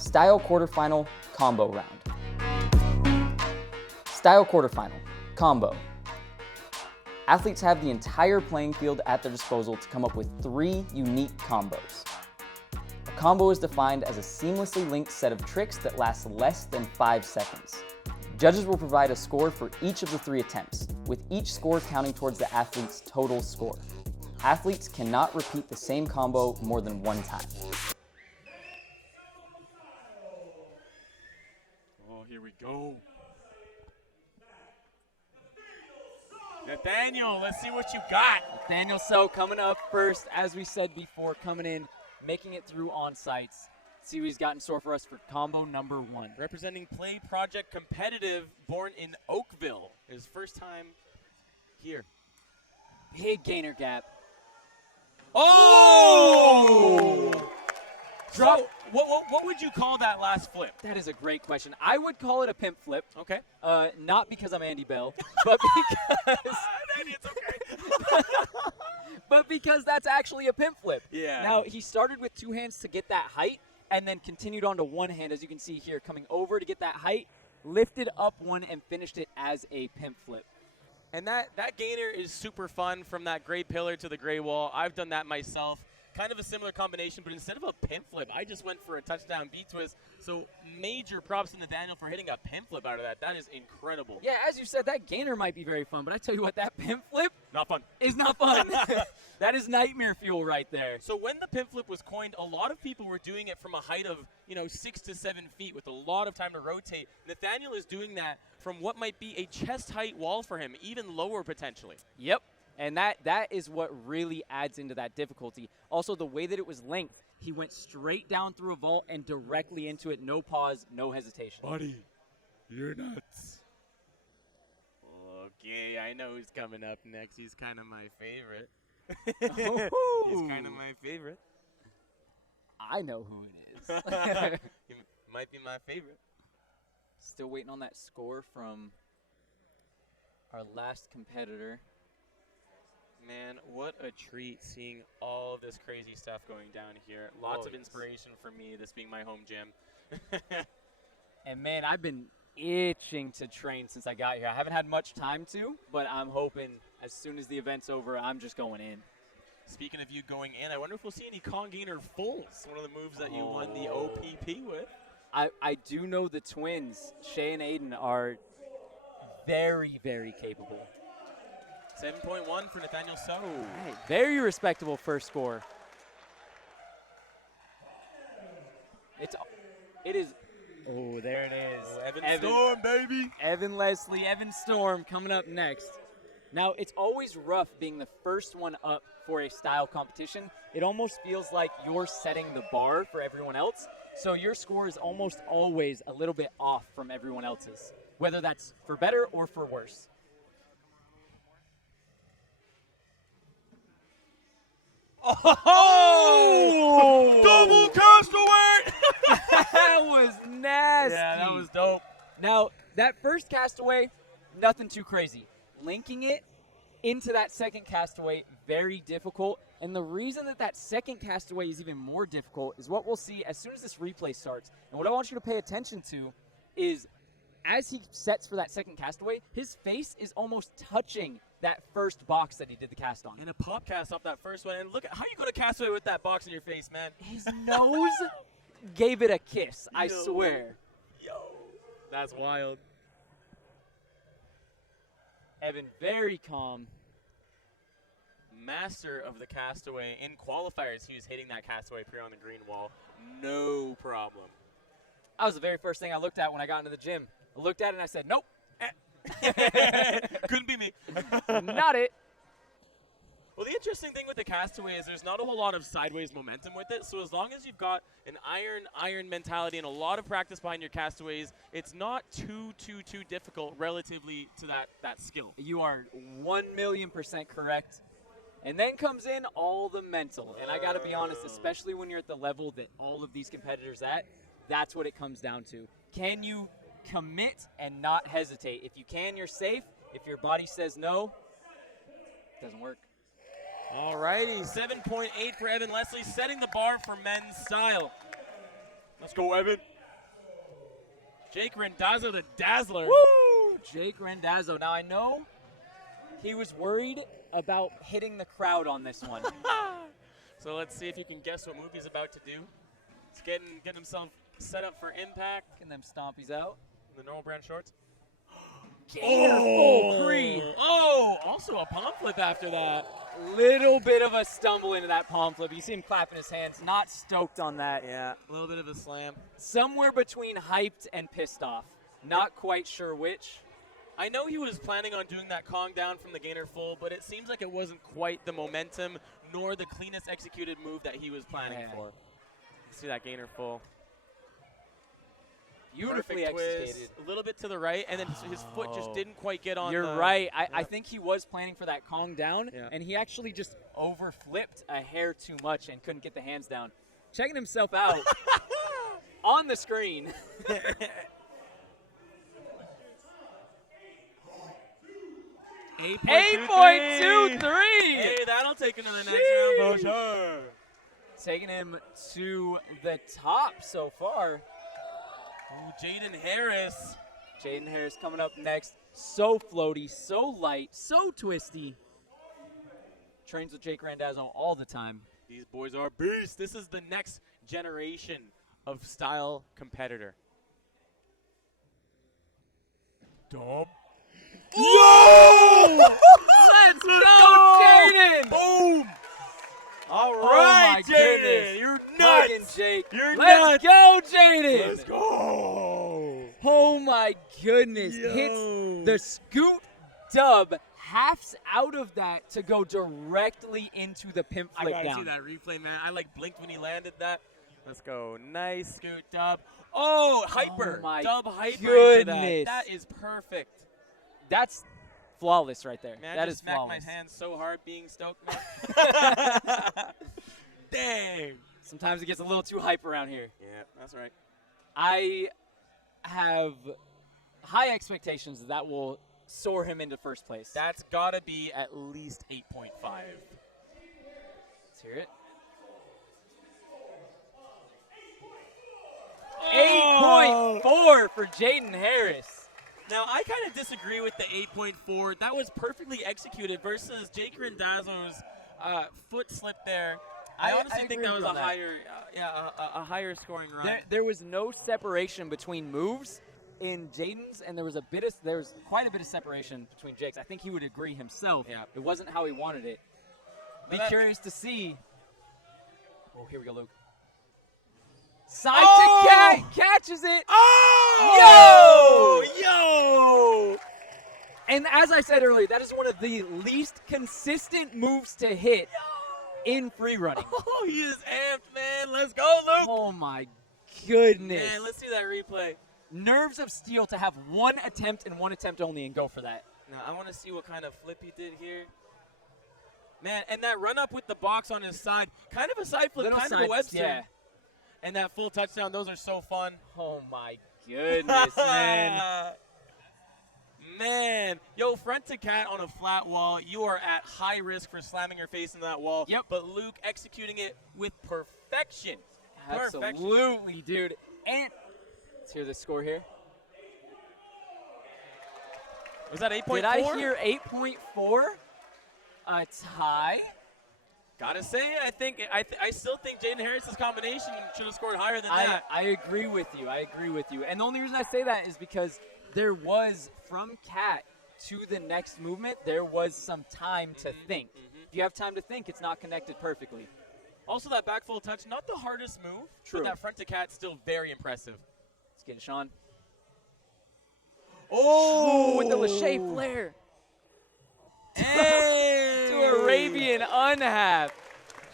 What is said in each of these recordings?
Style quarterfinal combo round. Style quarterfinal combo. Athletes have the entire playing field at their disposal to come up with 3 unique combos. A combo is defined as a seamlessly linked set of tricks that lasts less than 5 seconds. Judges will provide a score for each of the 3 attempts, with each score counting towards the athlete's total score. Athletes cannot repeat the same combo more than 1 time. Oh, here we go. Nathaniel, let's see what you got. Nathaniel So coming up first, as we said before, coming in, making it through on sites. See what he's got in store for us for combo number 1. Representing Play Project Competitive, born in Oakville. His first time here. Big gainer gap. Oh! So, what would you call that last flip? That is a great question. I would call it a pimp flip. Okay. Not because I'm Andy Bell, but because Andy, it's okay. but because that's actually a pimp flip. Yeah. Now, he started with 2 hands to get that height, and then continued on to 1 hand, as you can see here, coming over to get that height, lifted up 1, and finished it as a pimp flip. And that gainer is super fun, from that gray pillar to the gray wall. I've done that myself. Kind of a similar combination, but instead of a pin flip, I just went for a touchdown B-twist. So major props to Nathaniel for hitting a pin flip out of that. That is incredible. Yeah, as you said, that gainer might be very fun, but I tell you what, that pin flip Not fun. is not fun. That is nightmare fuel right there. So when the pin flip was coined, a lot of people were doing it from a height of, 6 to 7 feet with a lot of time to rotate. Nathaniel is doing that from what might be a chest height wall for him, even lower potentially. Yep. And that is what really adds into that difficulty. Also, the way that it was linked, he went straight down through a vault and directly into it. No pause, no hesitation. Buddy, you're nuts. Okay, I know who's coming up next. He's kind of my favorite. He's kind of my favorite. I know who it is. He might be my favorite. Still waiting on that score from our last competitor. Man, what a treat seeing all this crazy stuff going down here. Lots of inspiration for me, this being my home gym. And man, I've been itching to train since I got here. I haven't had much time to, but I'm hoping as soon as the event's over, I'm just going in. Speaking of you going in, I wonder if we'll see any con gainer fulls, one of the moves that you won the OPP with. I do know the twins, Shea and Aiden, are very, very capable. 7.1 for Nathaniel So. Right, very respectable first score. It is. Oh, there it is. Oh, Evan Storm, baby. Evan Leslie, Evan Storm coming up next. Now, it's always rough being the first one up for a style competition. It almost feels like you're setting the bar for everyone else. So your score is almost always a little bit off from everyone else's, whether that's for better or for worse. Oh! Double castaway! That was nasty. Yeah, that was dope. Now, that first castaway, nothing too crazy. Linking it into that second castaway, very difficult. And the reason that second castaway is even more difficult is what we'll see as soon as this replay starts. And what I want you to pay attention to is as he sets for that second castaway, his face is almost touching that first box that he did the cast on. And a pop cast off that first one. And look at how you go to castaway with that box in your face, man. His nose gave it a kiss, I swear. Yo, that's wild. Evan, very calm. Master of the castaway. In qualifiers, he was hitting that castaway up here on the green wall. No problem. That was the very first thing I looked at when I got into the gym. I looked at it and I said, nope. Couldn't be me. Not it. Well, the interesting thing with the castaway is there's not a whole lot of sideways momentum with it. So as long as you've got an iron mentality and a lot of practice behind your castaways, it's not too difficult relatively to that skill. You are 1,000,000% correct. And then comes in all the mental. And I got to be honest, especially when you're at the level that all of these competitors at, that's what it comes down to. Can you commit and not hesitate? If you can, you're safe. If your body says no, it doesn't work. All righty, 7.8 for Evan Leslie, setting the bar for men's style. Let's go, Evan. Jake Randazzo, the Dazzler. Woo! Jake Randazzo. Now, I know he was worried about hitting the crowd on this one. So let's see if you can guess what move he's about to do. He's getting himself set up for impact. Getting them stompies out. The normal brand shorts. Gainer full pre. Oh, also a palm flip after that. Little bit of a stumble into that palm flip. You see him clapping his hands. Not stoked on that. Yeah, a little bit of a slam. Somewhere between hyped and pissed off. Not quite sure which. I know he was planning on doing that Kong down from the gainer full, but it seems like it wasn't quite the momentum nor the cleanest executed move that he was planning for. See that gainer full. Beautifully Perfect executed. twist. A little bit to the right, and then his foot just didn't quite get on. You're right. I think he was planning for that Kong down, Yeah. and he actually just overflipped a hair too much and couldn't get the hands down. Checking himself out on the screen. 8.23. Hey, that'll take him to the next round for sure. Taking him to the top so far. Ooh, Jaden Harris. Jaden Harris coming up next. So floaty, so light, so twisty. Trains with Jake Randazzo all the time. These boys are beasts. This is the next generation of style competitor. Dumb. Whoa! Let's go, Jaden! Boom! All Oh right, my Jaden. goodness. You're Hugging nuts. Jake. You're Let's nuts. go, Jaden! Let's go. Oh my goodness. Yo. Hits the scoot dub, halves out of that to go directly into the pimp I flip gotta down. see that replay, man. I blinked when he landed that. Let's go. Nice scoot dub. Oh, hyper. Oh my dub hyper into goodness. that. That is perfect. That's flawless right there. Man, that I is just smacked flawless. my hands so hard being stoked, man. Dang. Sometimes it gets a little too hype around here. Yeah, that's right. I have high expectations that will soar him into first place. That's got to be at least 8.5. Let's hear it. Oh! 8.4 for Jaden Harris. Now, I kind of disagree with the 8.4. That was perfectly executed versus Jake Randazzo's foot slip there. I honestly think agree that with was you a on that. higher, a higher scoring run. There was no separation between moves in Jaden's, and there was quite a bit of separation between Jake's. I think he would agree himself. Yeah. It wasn't how he wanted it. Be curious to see. Oh, here we go, Luke. Side to cat, catches it. Oh! Yo! And as I said earlier, that is one of the least consistent moves to hit in free running. Oh, he is amped, man. Let's go, Luke. Oh my goodness. Man, let's see that replay. Nerves of steel to have one attempt and one attempt only and go for that. Now, I want to see what kind of flip he did here. Man, and that run up with the box on his side, kind of a side flip, Little kind of side- a Webster. yeah. And that full touchdown, those are so fun. Oh my goodness, man. Man, yo, front to cat on a flat wall. You are at high risk for slamming your face into that wall. Yep. But Luke executing it with perfection. Perfection. Absolutely, dude. And let's hear the score here. Was that 8.4? Did I hear 8.4? A tie? Gotta say, I still think Jaden Harris's combination should have scored higher than that. I agree with you. I agree with you. And the only reason I say that is because there was, from cat to the next movement, there was some time to think. If you have time to think, it's not connected perfectly. Also, that back full touch, not the hardest move. True. But that front to cat, still very impressive. Let's get it, Sean. Oh! With the Lachey flare. Hey! To Arabian unhap.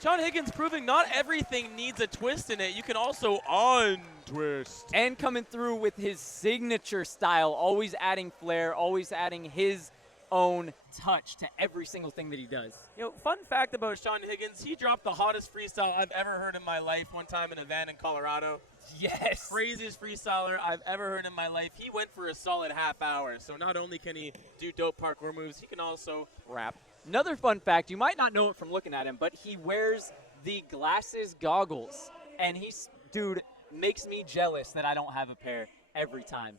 Sean Higgins proving not everything needs a twist in it. You can also untwist. And coming through with his signature style, always adding flair, always adding his own touch to every single thing that he does. You know, fun fact about Sean Higgins, he dropped the hottest freestyle I've ever heard in my life one time in a van in Colorado. Yes. Craziest freestyler I've ever heard in my life. He went for a solid half hour. So not only can he do dope parkour moves, he can also rap. Another fun fact, you might not know it from looking at him, but he wears the glasses goggles. And he's, dude, makes me jealous that I don't have a pair every time.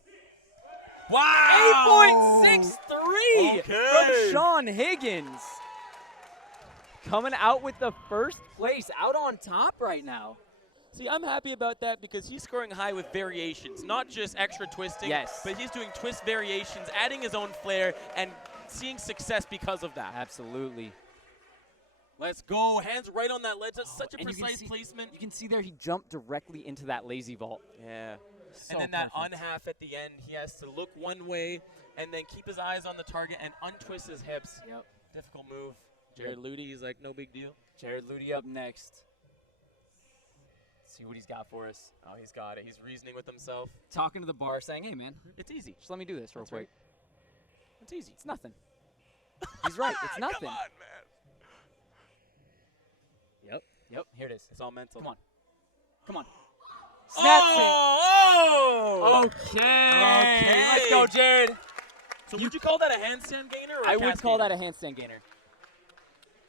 Wow! 8.63 from Sean Higgins. Coming out with the first place, out on top right now. See, I'm happy about that because he's scoring high with variations, not just extra twisting, Yes. but he's doing twist variations, adding his own flair, and seeing success because of that. Absolutely. Let's go. Hands right on that ledge. That's such a And you can precise see- placement. You can see there he jumped directly into that lazy vault. Yeah. So And then that perfect. unhalf at the end, he has to look one way and then keep his eyes on the target and untwist his hips. Yep. Difficult move. Jared Ludy, he's like, no big deal. Jared Ludy up next. See what he's got for us. Oh, he's got it. He's reasoning with himself. Talking to the bar, saying, "Hey, man, It's easy. just let me do this real That's quick. right. It's easy. It's nothing." He's right. It's nothing. Come on, man. Yep. Here it is. It's all mental. Come on. Come on. Snaps Oh! it. Okay. Let's go, Jared. So would you call that a handstand gainer or a I would cast call gainer? that a handstand gainer.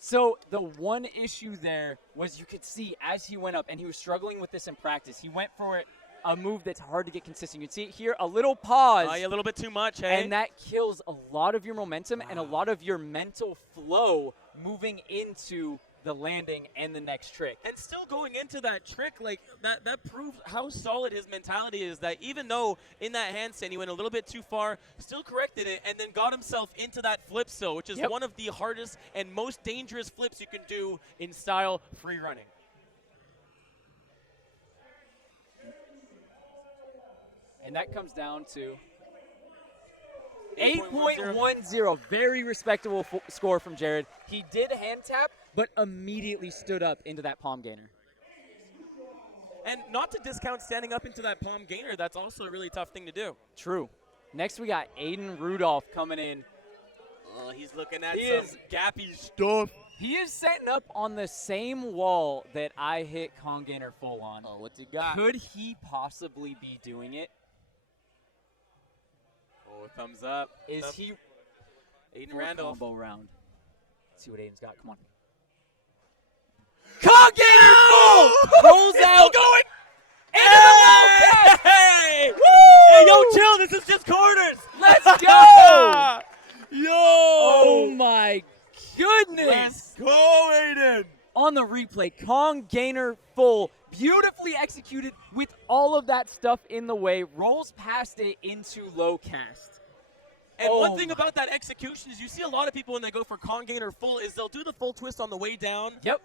So the one issue there was you could see as he went up, and he was struggling with this in practice. He went for a move that's hard to get consistent. You can see it here, a little pause, Oh, yeah, a little bit too much, hey? and that kills a lot of your momentum and a lot of your mental flow moving into the landing and the next trick. And still going into that trick, like that proves how solid his mentality is, that even though in that handstand he went a little bit too far, still corrected it and then got himself into that flip still, which is one of the hardest and most dangerous flips you can do in style free running. And that comes down to 8.10. Very respectable score from Jared. He did hand tap, but immediately stood up into that palm gainer. And not to discount standing up into that palm gainer, that's also a really tough thing to do. True. Next, we got Aiden Rudolph coming in. Oh, he's looking at He some is- gappy stuff. He is setting up on the same wall that I hit Kong Gainer full on. Oh, what's he got? Could he possibly be doing it? Oh, thumbs up. Is Thumbs- he Aiden for a Randolph. combo round? Let's see what Aiden's got. Come on. Kong Gainer full! Rolls out. going. Into the Hey! Woo! Hey, yo, chill. This is just quarters. Let's go! Yo! Oh my goodness! Let's go, Aiden. On the replay, Kong Gainer full, beautifully executed with all of that stuff in the way, rolls past it into low cast. And Oh one thing my- about that execution is you see a lot of people when they go for Kong Gainer full is they'll do the full twist on the way down. Yep.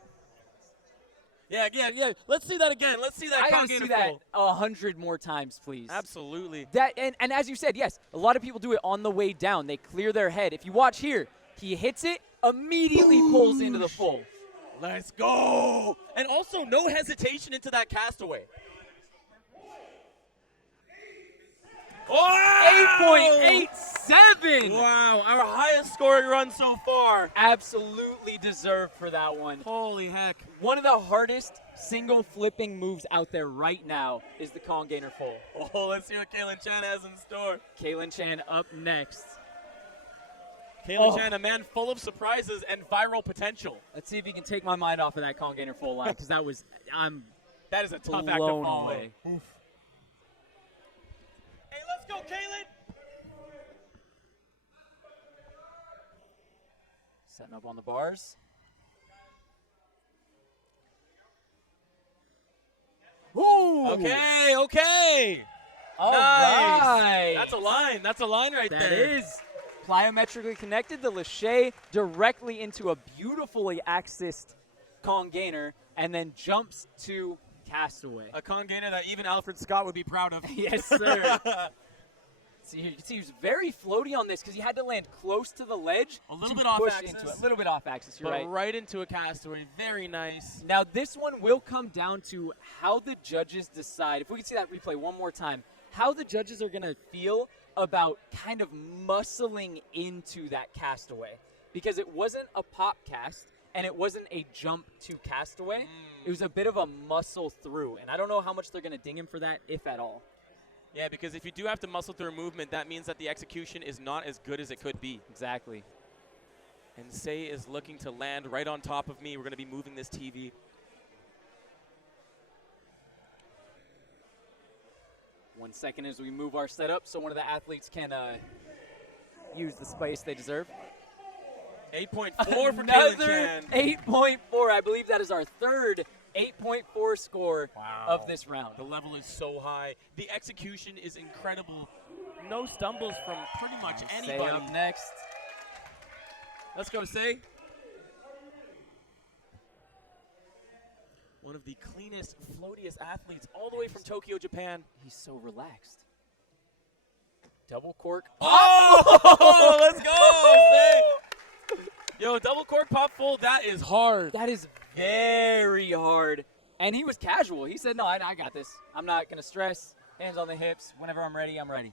Yeah. Let's see that again. Let's see that I Kong want to Gainer see that full. 100 more times, please. Absolutely. That and as you said, yes, a lot of people do it on the way down. They clear their head. If you watch here, he hits it, immediately pulls into the full. Let's go. And also no hesitation into that castaway. Oh! 8.87! Wow, our highest scoring run so far. Absolutely deserved for that one. Holy heck. One of the hardest single flipping moves out there right now is the Kong Gainer full. Oh, let's see what Kalyn Chan has in store. Kalyn Chan up next. Kalyn Chan, a man full of surprises and viral potential. Let's see if he can take my mind off of that Kong Gainer full line, because I'm That is a tough act to blown follow. away. Oof. Hey, let's go, Kalyn. Setting up on the bars. Ooh! Okay. All Nice. right. That's a line. That's a line right That there. is plyometrically connected. The Lachey directly into a beautifully axised Kong Gainer, and then jumps to Castaway. A Kong Gainer that even Alfred Scott would be proud of. Yes, sir. See, you can see he was very floaty on this because he had to land close to the ledge. A little to bit off push axis. into it. A little bit off axis, you're But right. into a castaway. Very nice. Now, this one will come down to how the judges decide. If we can see that replay one more time, how the judges are going to feel about kind of muscling into that castaway. Because it wasn't a pop cast, and it wasn't a jump to castaway. It was a bit of a muscle through. And I don't know how much they're going to ding him for that, if at all. Yeah, because if you do have to muscle through a movement, that means that the execution is not as good as it could be. Exactly. And Shea is looking to land right on top of me. We're going to be moving this TV. 1 second as we move our setup so one of the athletes can use the space they deserve. 8.4 for Kalyn Another Chan. 8.4. I believe that is our third 8.4 score of this round. The level is so high. The execution is incredible. No stumbles from pretty much Say anybody. up next. Let's go, Say. One of the cleanest, floatiest athletes all the way from Tokyo, Japan. He's so relaxed. Double cork. Oh, let's go, Say. Yo, double cork pop full, that is hard. That is very hard. And he was casual. He said, no, I got this. I'm not going to stress. Hands on the hips. Whenever I'm ready, I'm ready.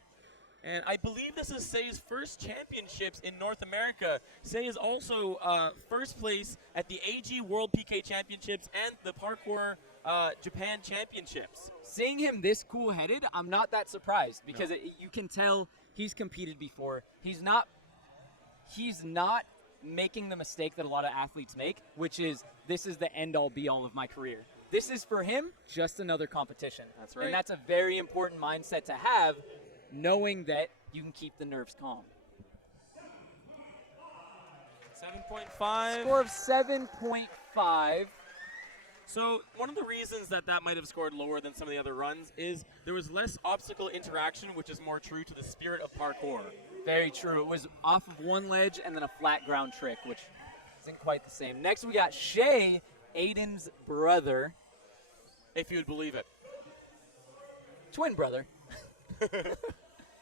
And I believe this is Say's first championships in North America. Say is also first place at the AG World PK Championships and the Parkour Japan Championships. Seeing him this cool-headed, I'm not that surprised because you can tell he's competed before. He's not making the mistake that a lot of athletes make, which is this is the end-all be-all of my career. This is for him just another competition. That's right. And that's a very important mindset to have, knowing that you can keep the nerves calm. 7.5. Score of 7.5. So one of the reasons that might have scored lower than some of the other runs is there was less obstacle interaction, which is more true to the spirit of parkour. Very true. It was off of one ledge and then a flat ground trick, which isn't quite the same. Next, we got Shea, Aiden's brother. If you would believe it. Twin brother.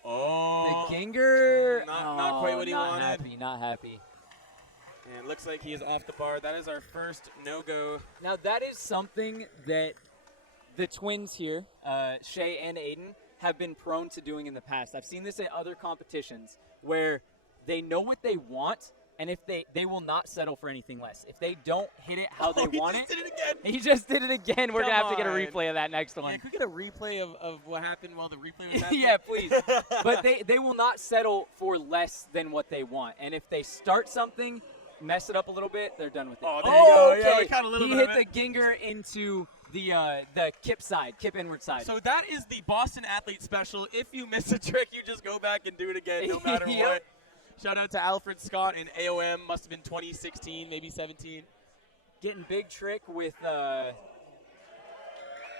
Oh. The Ginger. Not quite what he not wanted. Happy, not happy. And it looks like he is off the bar. That is our first no-go. Now, that is something that the twins here, Shea and Aiden, have been prone to doing in the past. I've seen this at other competitions where they know what they want, and if they will not settle for anything less. If they don't hit it how they want He it. just did it again. He just did it again. We're going to have to get a Come on. replay of that next one. Yeah, could we get a replay of what happened while the replay was happening? Yeah, please. But they will not settle for less than what they want. And if they start something, mess it up a little bit, they're done with it. Oh, there you go. Okay. Yeah, we caught a little he bit hit of the it. Ginger into the kip inward side. So that is the Boston Athlete Special. If you miss a trick, you just go back and do it again no matter Yep. what. Shout out to Alfred Scott in AOM. Must have been 2016, maybe 17. Getting big trick with the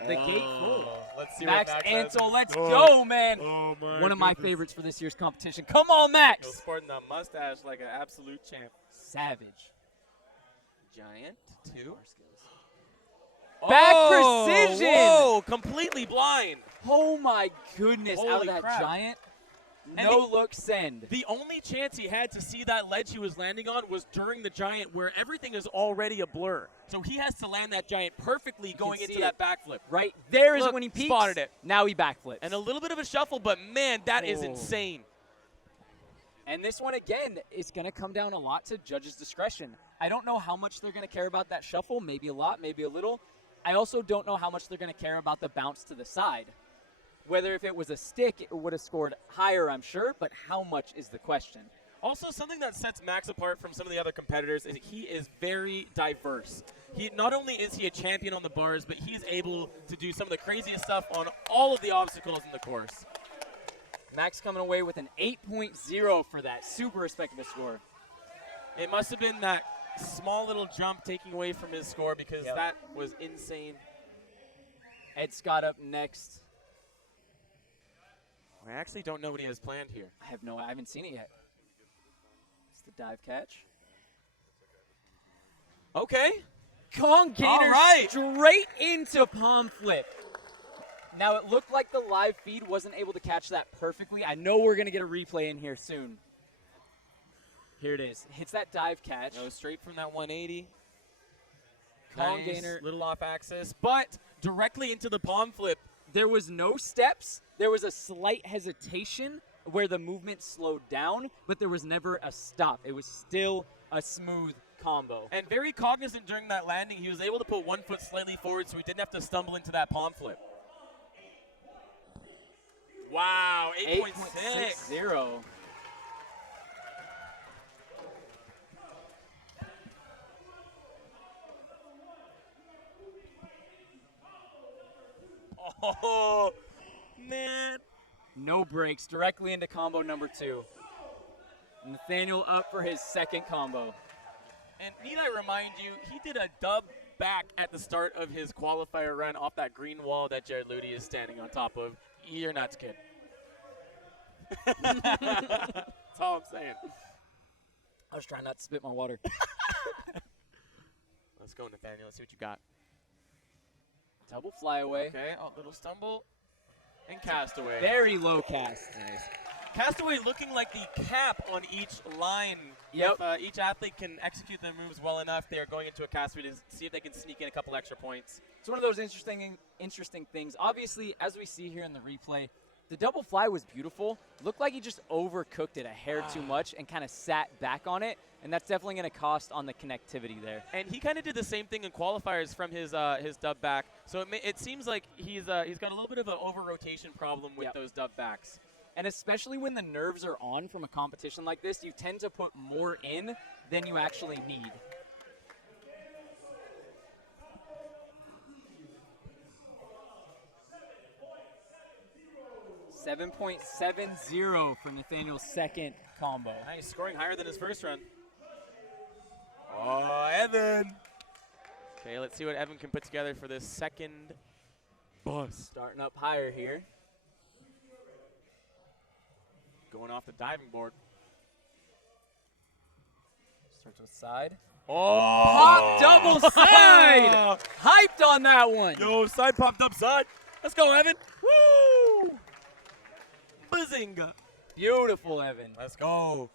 gate full. Let's see Max what Max has. Anton, let's go, man. Oh, my One of my goodness. favorites for this year's competition. Come on, Still Max. sporting the mustache like an absolute champ. Savage. Giant, 2. Back precision. Whoa, completely blind. Oh, my goodness. Out of Holy that crap. giant. And No look send. The only chance he had to see that ledge he was landing on was during the giant where everything is already a blur. So he has to land that giant perfectly going can into see that it. backflip. Right there is Look, when he peaks. spotted it. Now he backflips. And a little bit of a shuffle, but man, that is Oh. insane. And this one, again, is going to come down a lot to judges' discretion. I don't know how much they're going to care about that shuffle. Maybe a lot, maybe a little. I also don't know how much they're going to care about the bounce to the side. Whether if it was a stick, it would have scored higher, I'm sure, but how much is the question? Also, something that sets Max apart from some of the other competitors is he is very diverse. He not only is he a champion on the bars, but he's able to do some of the craziest stuff on all of the obstacles in the course. Max coming away with an 8.0 for that. Super respectable score. It must have been that small little jump taking away from his score because Yep. that was insane. Ed Scott up next. I actually don't know what he has planned here. I haven't seen it yet. It's the dive catch. Okay. Kong Gator All right. straight into palm flip. Now, it looked like the live feed wasn't able to catch that perfectly. I know we're going to get a replay in here soon. Here it is. Hits that dive catch. Goes straight from that 180. Kong Nice, Gainer. little off axis, but directly into the palm flip. There was no steps. There was a slight hesitation where the movement slowed down, but there was never a stop. It was still a smooth combo. And very cognizant during that landing, he was able to put 1 foot slightly forward so he didn't have to stumble into that palm flip. Wow, 8.6. 8.60. Oh, man. No breaks, directly into combo number 2. Nathaniel up for his second combo. And need I remind you, he did a dub back at the start of his qualifier run off that green wall that Jared Ludy is standing on top of. You're nuts, kid. That's all I'm saying. I was trying not to spit my water. Let's go, Nathaniel. Let's see what you got. Double flyaway. Okay, a little stumble. And castaway. Very low cast. Nice. Castaway looking like the cap on each line. Yep. If each athlete can execute their moves well enough, they are going into a castaway to see if they can sneak in a couple extra points. It's one of those interesting things. Obviously, as we see here in the replay, the double fly was beautiful. Looked like he just overcooked it a hair too much and kind of sat back on it, and that's definitely going to cost on the connectivity there. And he kind of did the same thing in qualifiers from his dub back. So it seems like he's got a little bit of an over-rotation problem with those dub backs. And especially when the nerves are on from a competition like this, you tend to put more in than you actually need. .770 for Nathaniel's second combo. Nice, scoring higher than his first run. Oh, Evan. Okay, let's see what Evan can put together for this second bus. Starting up higher here. Going off the diving board. Starts with side. Oh! Pop double side! Hyped on that one. Yo, side popped up side. Let's go, Evan. Woo! Bazinga. Beautiful, Evan. Let's go.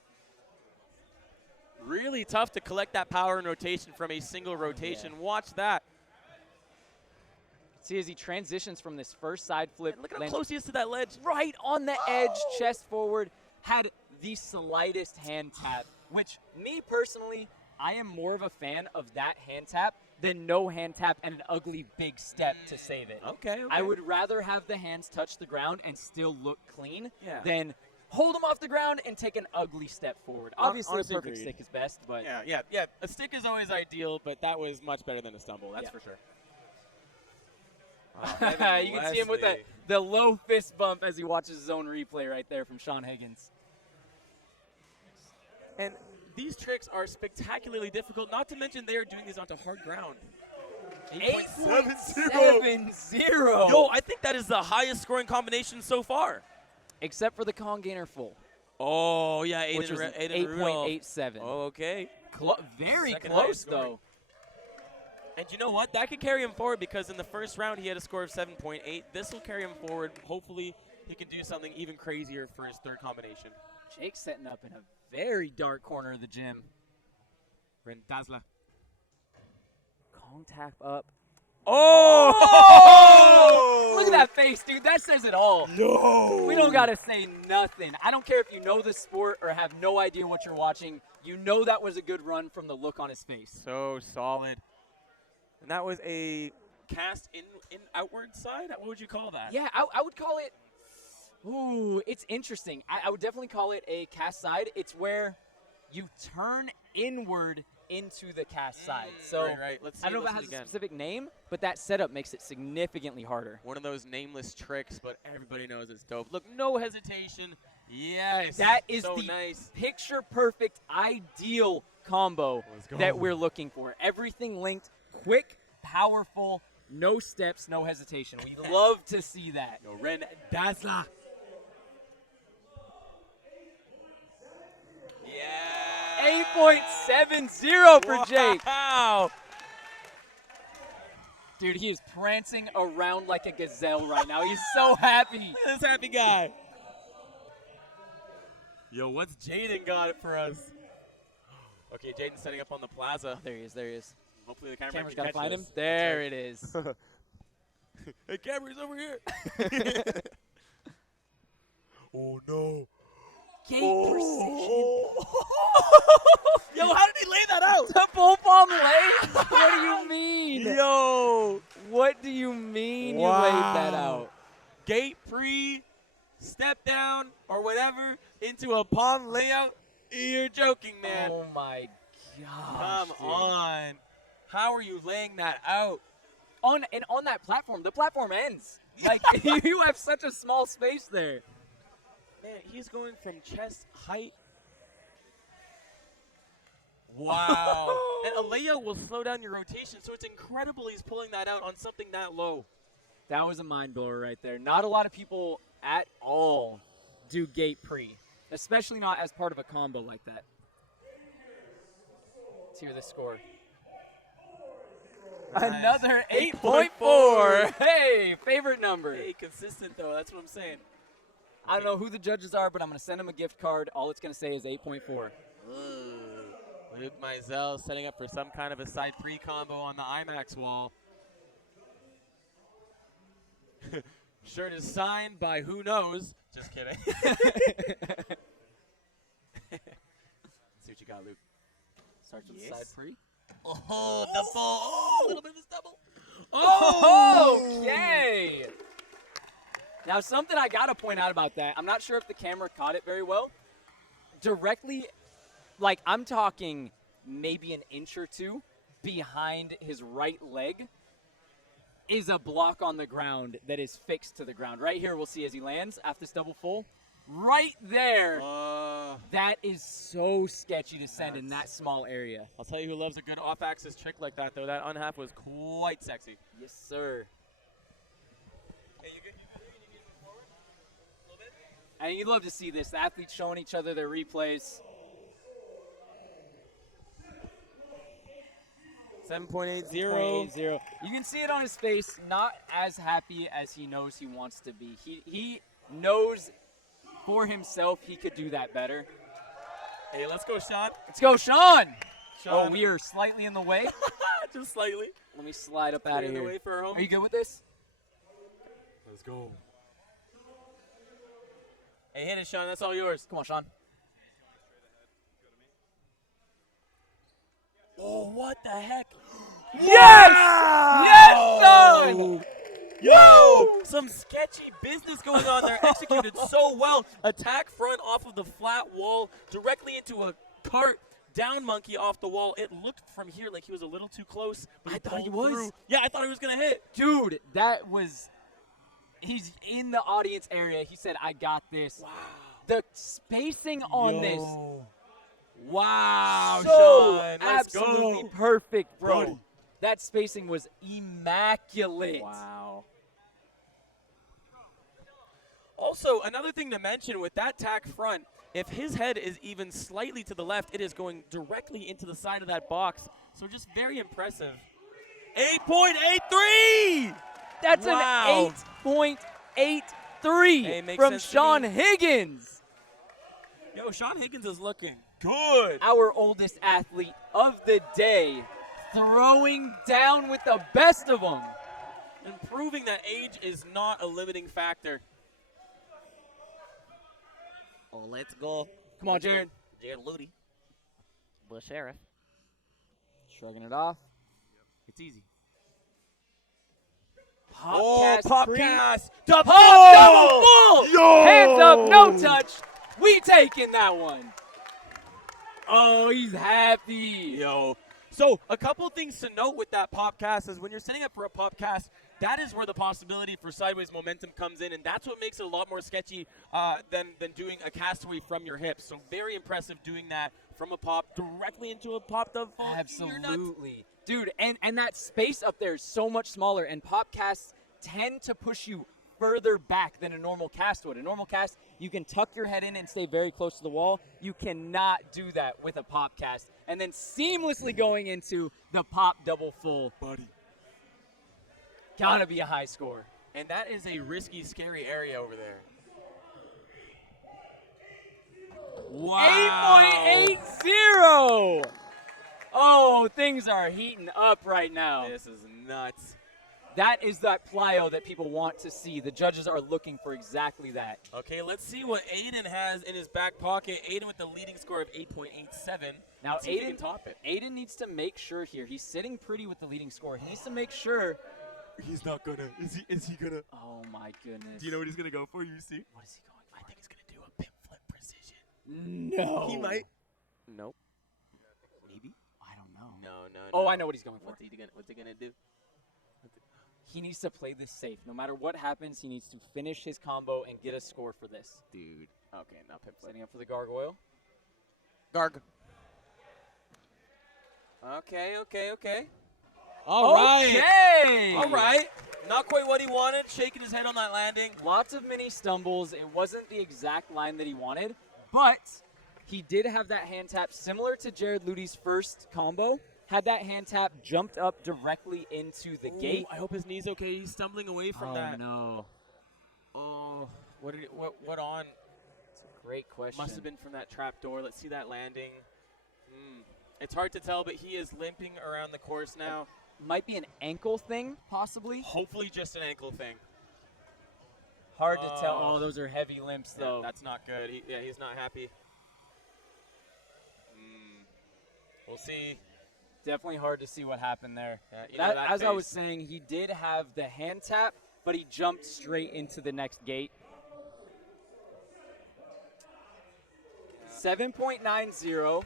Really tough to collect that power and rotation from a single rotation. Yeah. Watch that. See, as he transitions from this first side flip. And look at how close he is to that ledge. Right on the edge, chest forward. Had the slightest hand tap, which me personally, I am more of a fan of that hand tap than no hand tap and an ugly big step to save it. Okay. I would rather have the hands touch the ground and still look clean than hold them off the ground and take an ugly step forward. Obviously, a honestly perfect agreed. stick is best, but Yeah. A stick is always ideal, but that was much better than a stumble. That's for sure. you can see him with the low fist bump as he watches his own replay right there from Sean Higgins. And these tricks are spectacularly difficult, not to mention they are doing these onto hard ground. 8.70. Yo, I think that is the highest scoring combination so far. Except for the con gainer full. Oh, yeah, which was Aiden Rudolph. 8.87. Okay. Very Second close, highest scoring. though. And you know what? That could carry him forward because in the first round he had a score of 7.8. This will carry him forward. Hopefully he can do something even crazier for his third combination. Jake's setting up in a very dark corner of the gym. Randazzo. Kong tap up. Oh! Look at that face, dude. That says it all. No! We don't got to say nothing. I don't care if you know the sport or have no idea what you're watching. You know that was a good run from the look on his face. So solid. And that was a cast in outward side? What would you call that? Yeah, I would call it, it's interesting. I would definitely call it a cast side. It's where you turn inward into the cast side. So right. Let's see, I don't know if it has a specific name, but that setup makes it significantly harder. One of those nameless tricks, but everybody knows it's dope. Look, no hesitation. Yes. That is so the nice. picture-perfect, ideal combo that we're looking for. Everything linked, quick, powerful, no steps, no hesitation. We love to see that. Yo, Randazzo. Yeah. 8.70 for Jake. Wow. Dude, he is prancing around like a gazelle right now. He's so happy. Look at this happy guy. Yo, what's Jaden got for us? Okay, Jaden's setting up on the plaza. There he is, there he is. Hopefully the camera's Camera's got to find him. There it is. Hey, camera's over here. Oh, no. Gate precision. Yo, how did he lay that out? The bull palm lay? What do you mean? Yo. What do you mean you laid that out? Gate pre, step down, or whatever, into a palm layout? You're joking, man. Oh, my gosh. Come on. How are you laying that out? on that platform, the platform ends. Like, you have such a small space there. Man, he's going from chest height. Wow. And a layout will slow down your rotation, so it's incredible he's pulling that out on something that low. That was a mind blower right there. Not a lot of people at all do gate pre, especially not as part of a combo like that. Let's hear the score. Nice. Another 8.4. 8.4. Hey, favorite number. Hey, consistent though. That's what I'm saying. I don't know who the judges are, but I'm going to send them a gift card. All it's going to say is 8.4. Luke Mizell setting up for some kind of a side pre-combo on the IMAX wall. Shirt is signed by who knows. Just kidding. Let's see what you got, Luke. Starts with the side pre. Oh, the ball. Oh, a little bit of a stumble. Oh, okay. Now, something I got to point out about that, I'm not sure if the camera caught it very well. Directly, like I'm talking maybe an inch or two behind his right leg is a block on the ground that is fixed to the ground. Right here, we'll see as he lands after this double full. Right there. That is so sketchy to send in that small area. I'll tell you who loves a good off-axis trick like that, though. That unhalf was quite sexy. Yes, sir. Hey, you good? You need to move forward a little bit? And you'd love to see this. The athletes showing each other their replays. 7.80. 0.80. You can see it on his face. Not as happy as he knows he wants to be. He knows for himself he could do that better. Hey, let's go, Sean. Let's go, Sean. Sean. Oh, we are slightly in the way. Just slightly. Let me slide up out of In the here. way for our home. Are you good with this? Let's go. Hey, hit it, Sean. That's all yours. Come on, Sean. Oh, what the heck? Yes! Yes, Sean! Yo! Some sketchy business going on there. Executed so well. Attack front off of the flat wall directly into a cart. Down monkey off the wall. It looked from here like he was a little too close. But I thought he pulled was. through. Yeah, I thought he was going to hit. Dude, that was... He's in the audience area. He said, I got this. Wow. The spacing on this. Wow, So Sean. Let's absolutely go. perfect, bro. Buddy. That spacing was immaculate. Wow. Also, another thing to mention with that tack front, if his head is even slightly to the left, it is going directly into the side of that box. So just very impressive. 8.83! That's Wow. an 8.83 Hey, from sense to Sean me. Higgins. Yo, Sean Higgins is looking good. Our oldest athlete of the day, throwing down with the best of them. And proving that age is not a limiting factor. Oh, let's go. Come on, Jared. Jared Ludy. Bush Sheriff. Shrugging it off. It's easy. Popcast pre- Popcast. Pop Oh! double full. Yo! Hands up, no touch. We taking that one. Oh, he's happy. Yo. So a couple things to note with that popcast is when you're setting up for a popcast, that is where the possibility for sideways momentum comes in, and that's what makes it a lot more sketchy than doing a castaway from your hips. So very impressive doing that from a pop directly into a pop dub fall. Absolutely. Dude, and that space up there is so much smaller, and popcasts tend to push you further back than a normal cast would. A normal cast, you can tuck your head in and stay very close to the wall. You cannot do that with a popcast. And then seamlessly going into the pop double full. Buddy. Gotta be a high score. And that is a risky, scary area over there. Wow. 8.80! Oh, things are heating up right now. This is nuts. That is that plyo that people want to see. The judges are looking for exactly that. Okay, let's see what Aiden has in his back pocket. Aiden with the leading score of 8.87. Now, Let's see if he Aiden, can top it. Aiden needs to make sure here. He's sitting pretty with the leading score. He needs to make sure. He's not gonna. Is he gonna? Oh, my goodness. Do you know what he's gonna go for? You see? What is he going for? I think he's gonna do a pimp flip precision. No. He might. Nope. Maybe. I don't know. No. Oh, I know what he's going for. What's he gonna do? he needs to play this safe. No matter what happens, he needs to finish his combo and get a score for this. Dude. Okay, now pimp flip. Setting up for the gargoyle. Garg. Okay. All right. Not quite what he wanted. Shaking his head on that landing. Lots of mini stumbles. It wasn't the exact line that he wanted, but he did have that hand tap similar to Jared Ludy's first combo. Had that hand tap jumped up directly into the gate. I hope his knee's okay. He's stumbling away from that. No. Oh, what on? It's a great question. Must have been from that trap door. Let's see that landing. It's hard to tell, but he is limping around the course now. Might be an ankle thing, possibly. Hopefully just an ankle thing. Hard to tell. Oh, those are heavy limps, though. That's not good. He's not happy. We'll see. Definitely hard to see what happened there. That as face. I was saying, he did have the hand tap, but he jumped straight into the next gate. 7.90.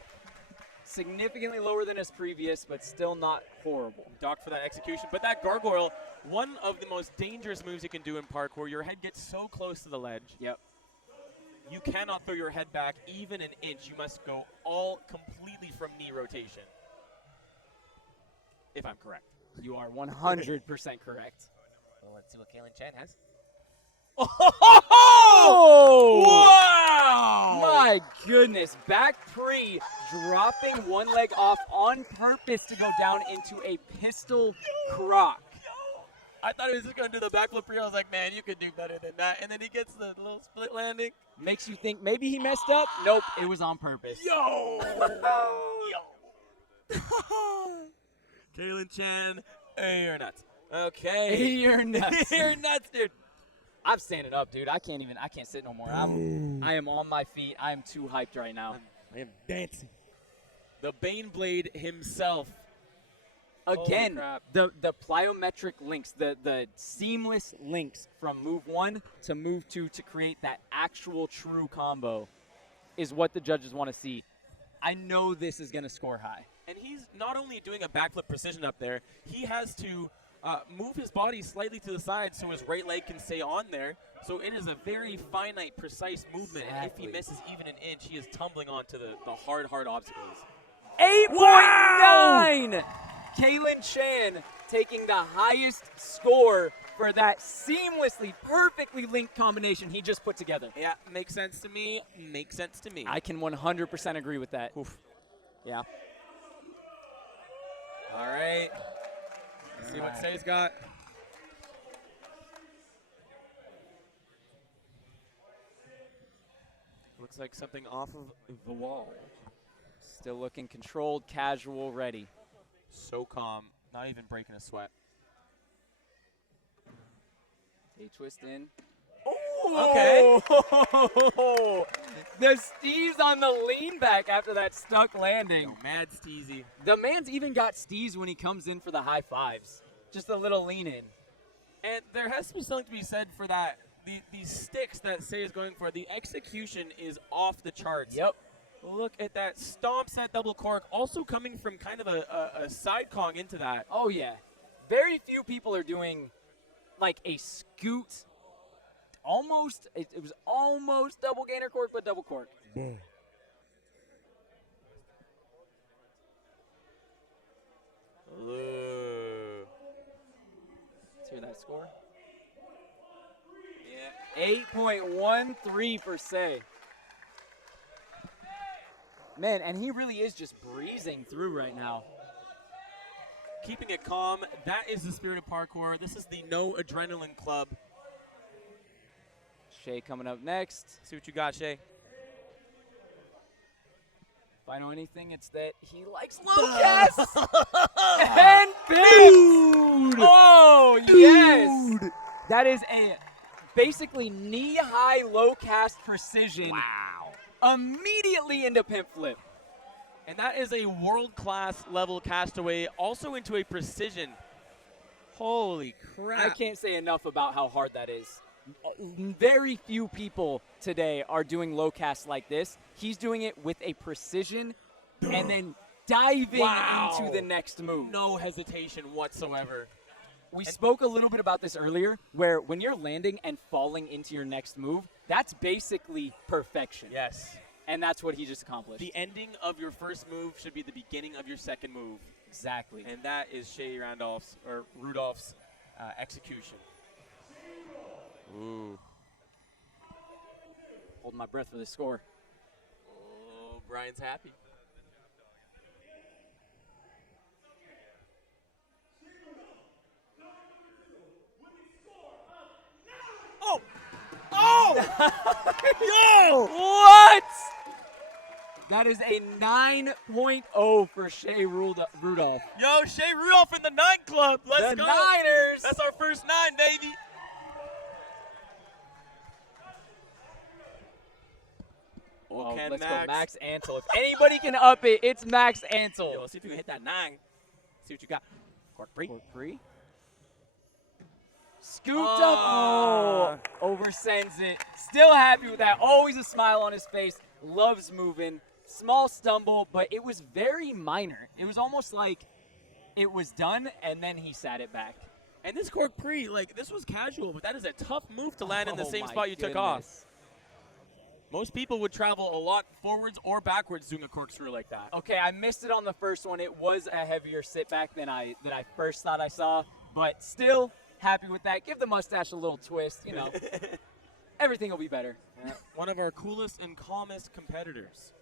Significantly lower than his previous, but still not horrible. Docked for that execution. But that gargoyle, one of the most dangerous moves you can do in parkour. Your head gets so close to the ledge. Yep. You cannot throw your head back even an inch. You must go all completely from knee rotation. If I'm correct. You are 100% correct. Well, let's see what Kalyn Chan has. Oh! Wow! My goodness. Back pre, dropping one leg off on purpose to go down into a pistol croc. I thought he was just going to do the backflip pre. I was like, man, you could do better than that. And then he gets the little split landing. Makes you think maybe he messed up. Nope, it was on purpose. Yo! Kalyn Chan, hey, you're nuts. Okay. Hey, you're nuts. You're nuts, dude. I'm standing up, dude. I can't sit no more. I am on my feet. I am too hyped right now. I am dancing. The Bane Blade himself. Again, the plyometric links, the seamless links from move 1 to move 2 to create that actual true combo is what the judges want to see. I know this is going to score high. And he's not only doing a backflip precision up there, he has to move his body slightly to the side so his right leg can stay on there. So it is a very finite, precise movement. And if he misses even an inch, he is tumbling onto the hard obstacles. 8.9! Kalyn Chan taking the highest score for that seamlessly, perfectly linked combination he just put together. Yeah, makes sense to me. Makes sense to me. I can 100% agree with that. Oof. Yeah. All right. Let's see what Say's got. Looks like something off of the wall. Still looking controlled, casual, ready. So calm. Not even breaking a sweat. A-twist in. Okay. The Steve's on the lean back after that stuck landing. Mad steezy. The man's even got Steve's when he comes in for the high fives. Just a little lean in. And there has to be something to be said for that. These sticks that Say is going for, the execution is off the charts. Yep. Look at that. Stomps that double cork. Also coming from kind of a side Kong into that. Oh, yeah. Very few people are doing like a scoot. Almost, it was almost double gainer cork, but double cork. Ooh. Let's hear that score. Yeah. 8.13 for Say. Man, and he really is just breezing through right now. Keeping it calm. That is the spirit of parkour. This is the no adrenaline club. Shea coming up next. See what you got, Shea. If I know anything, it's that he likes low cast. And big. Oh, yes. That is a basically knee-high low cast precision. Wow. Immediately into pimp flip. And that is a world-class level castaway, also into a precision. Holy crap. I can't say enough about how hard that is. Very few people today are doing low cast like this. He's doing it with a precision and then diving into the next move. No hesitation whatsoever. We spoke a little bit about this earlier, where when you're landing and falling into your next move, that's basically perfection. Yes. And that's what he just accomplished. The ending of your first move should be the beginning of your second move. Exactly. And that is Shea Rudolph's execution. Ooh. Holding my breath for this score. Oh, Brian's happy. Oh! Oh! Yo! What? That is a 9.0 for Shea Rudolph. Yo, Shea Rudolph in the 9 club. Let's The go. Niners. That's our first 9, baby. Oh, can let's Max? go Max Anton. If anybody can up it, it's Max Anton. Yo, let's see if you can hit that 9. See what you got. Cork free. Scooped up. Oh, oversends it. Still happy with that. Always a smile on his face. Loves moving. Small stumble, but it was very minor. It was almost like it was done, and then he sat it back. And this cork pre, like, this was casual, but that is a tough move to land in the same my spot you took off. goodness. Most people would travel a lot forwards or backwards doing a corkscrew like that. Okay, I missed it on the first one. It was a heavier sit back than I first thought I saw, but still happy with that. Give the mustache a little twist, you know. Everything will be better. Yeah. One of our coolest and calmest competitors.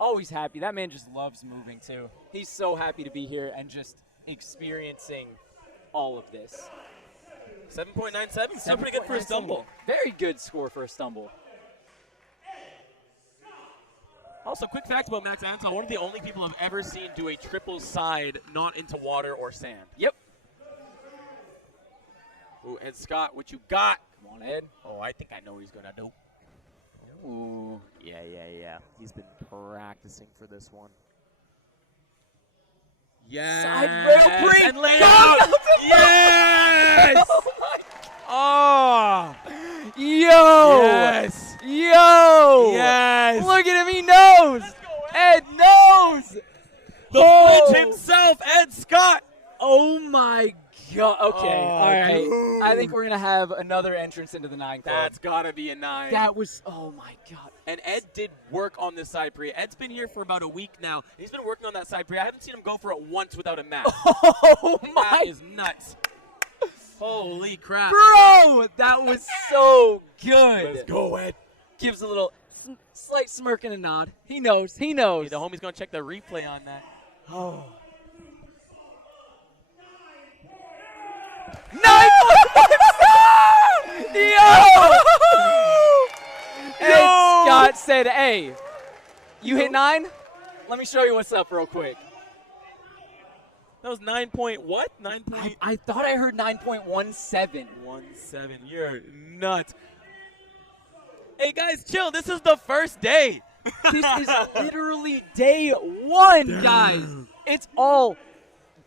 Always happy. That man just loves moving too. He's so happy to be here and just experiencing all of this. 7.97, still pretty good for a stumble. Very good score for a stumble. Also, quick fact about Max Anton, one of the only people I've ever seen do a triple side not into water or sand. Yep. Ooh, Ed Scott, what you got? Come on, Ed. Oh, I think I know what he's going to do. Ooh. Yeah. He's been practicing for this one. Yes. Side rail break. And lay out. Yes. Oh my. Oh. Yo. Yes. Yo. Yes. Look at him. He knows. Ed knows. The Fridge himself, Ed Scott. Oh my God. Okay. Oh, All right. dude. I think we're going to have another entrance into the 9 club. That's got to be a 9. That was, oh my God. And Ed did work on this side pre. Ed's been here for about a week now. He's been working on that side pre. I haven't seen him go for it once without a mat. Oh That my. is nuts. Holy crap. Bro, that was so good. Let's go, Ed. Gives a little slight smirk and a nod. He knows. He knows. Hey, the homie's going to check the replay on that. Oh. 9.7! Yo! Ed Scott said, hey, you hit 9? Let me show you what's up real quick. That was 9 point what? 9 point I thought I heard 9.17. 17. You're nuts. Hey, guys, chill. This is the first day. This is literally day 1, guys. It's all,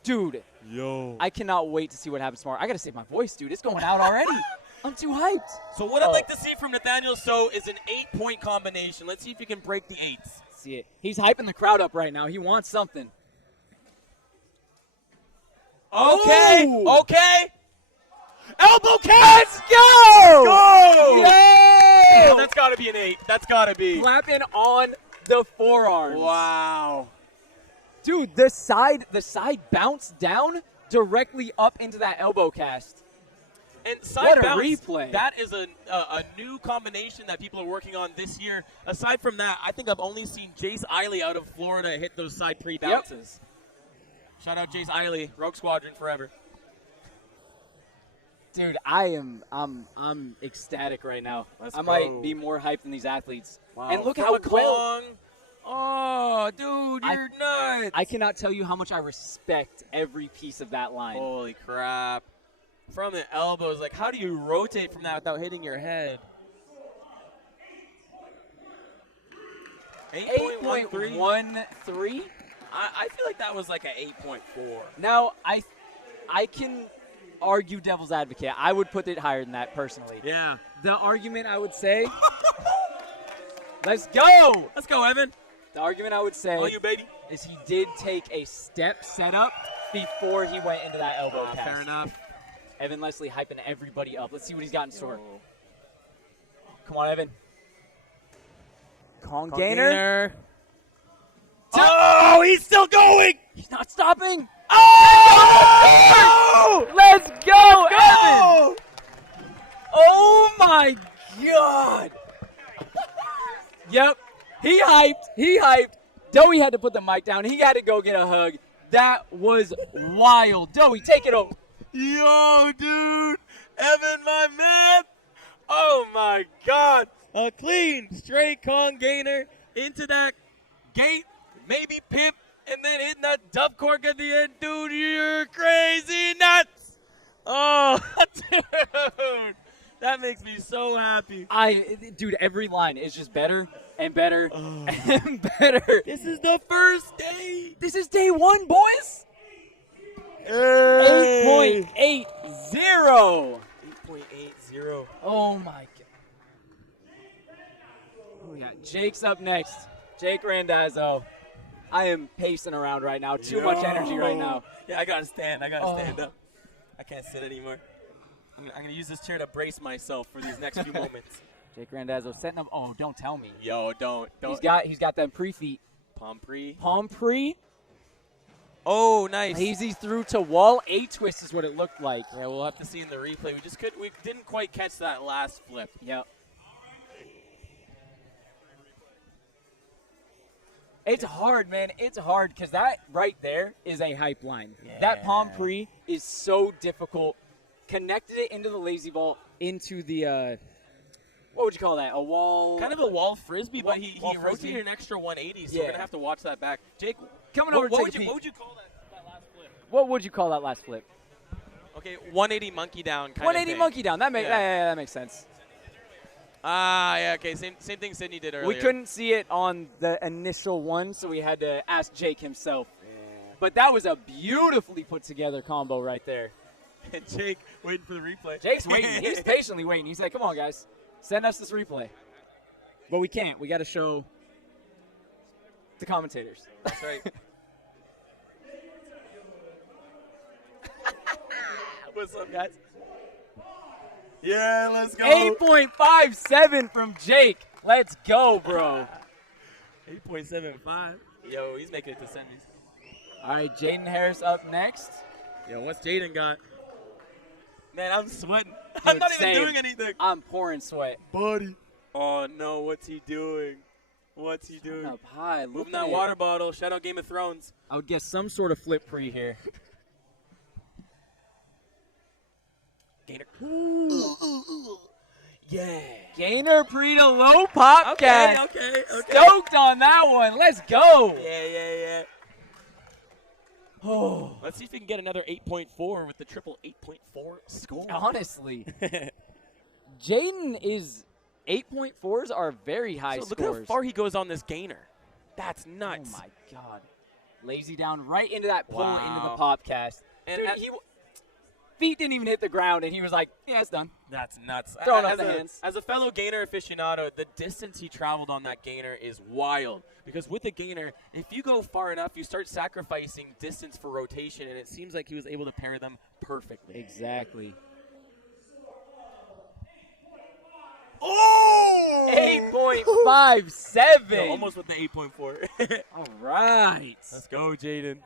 dude. Yo. I cannot wait to see what happens tomorrow. I got to save my voice, dude. It's going out already. I'm too hyped. So what I'd like to see from Nathaniel is an 8-point combination. Let's see if you can break the 8s. See it. He's hyping the crowd up right now. He wants something. Okay. Oh! Okay. Elbow catch. Let's go! Go! Yo! That's got to be an 8. That's got to be. Clapping on the forearms. Wow. Dude, the side bounced down directly up into that elbow cast. And side What a bounce, replay. that is a new combination that people are working on this year. Aside from that, I think I've only seen Jace Eiley out of Florida hit those side pre-bounces. Shout out Jace Eiley, Rogue Squadron forever. Dude, I'm ecstatic right now. Let's I go. might be more hyped than these athletes. Wow. And look how well. Long. Oh, dude, you're nuts. I cannot tell you how much I respect every piece of that line. Holy crap. From the elbows, like, how do you rotate from that without hitting your head? 8.13? 8.13. I feel like that was like an 8.4. Now, I can argue devil's advocate. I would put it higher than that personally. Yeah. The argument I would say, let's go. Let's go, Evan. The argument I would say Oh, you baby. is he did take a step setup before he went into that elbow cast. Fair enough. Evan Leslie hyping everybody up. Let's see what he's got in store. Come on, Evan. Kong gainer. Oh, he's still going. He's not stopping. Oh! Let's go, Evan. Oh, my God. Yep. He hyped. Doey had to put the mic down. He had to go get a hug. That was wild. Doey, take it over. Yo, dude. Evan, my man. Oh, my God. A clean, straight Kong gainer into that gate, maybe pimp, and then hitting that dub cork at the end. Dude, you're crazy nuts. Oh, dude. That makes me so happy. Dude, every line is just better and better and better. This is the first day. This is day one, boys. 8.80. 8.80. Oh, my God. Oh, yeah. Jake's up next. Jake Randazzo. I am pacing around right now. Too much energy right now. Yeah, I got to stand. I got to stand up. I can't sit anymore. I'm going to use this chair to brace myself for these next few moments. Jake Randazzo setting up. Oh, don't tell me. Yo, don't. He's got them pre-feet. Palm pre. Oh, nice. Lazy through to wall. A-twist is what it looked like. Yeah, we'll have to see in the replay. We didn't quite catch that last flip. Yep. It's hard, man. It's hard because that right there is a hype line. Yeah. That palm pre is so difficult. Connected it into the lazy vault, into the, what would you call that? A wall? Kind of a wall frisbee, but he wall rotated frisbee. an extra 180, so Yeah. we're going to have to watch that back. Jake, Coming over to what take a peek. would you call that last flip? What would you call that last flip? Okay, 180 monkey down kind 180 of thing. monkey down. That makes sense. Yeah, okay. Same thing Sydney did earlier. We couldn't see it on the initial one, so we had to ask Jake himself. But that was a beautifully put together combo right there. And Jake waiting for the replay. Jake's waiting. He's patiently waiting. He said, come on, guys. Send us this replay. But we can't. We got to show the commentators. That's right. What's up, guys? Yeah, let's go. 8.57 from Jake. Let's go, bro. 8.75. Yo, he's making it to semis. All right, Jaden Harris up next. Yo, what's Jaden got? Man, I'm sweating. I'm Dude, not same. even doing anything. I'm pouring sweat. Buddy. Oh, no. What's he doing? Up high. Moving that water bottle. Shout out Game of Thrones. I would guess some sort of flip pre here. Gainer. Yeah. Gainer pre to low pop cat. Okay. Stoked on that one. Let's go. Yeah. Oh, Let's see if we can get another 8.4 with the triple 8.4 score. honestly, Jaden is 8.4s are very high So scores. look how far he goes on this gainer. That's nuts. Oh my God. Lazy down right into that pull Wow. into the pop cast. And Dude, feet didn't even hit the ground, and he was like, yeah, it's done. That's nuts. Throwing up the hands. As a fellow gainer aficionado, the distance he traveled on that gainer is wild. Because with the gainer, if you go far enough, you start sacrificing distance for rotation, and it seems like he was able to pair them perfectly. Exactly. Oh! 8.57. No, almost with the 8.4. All right. Let's go, Jaden.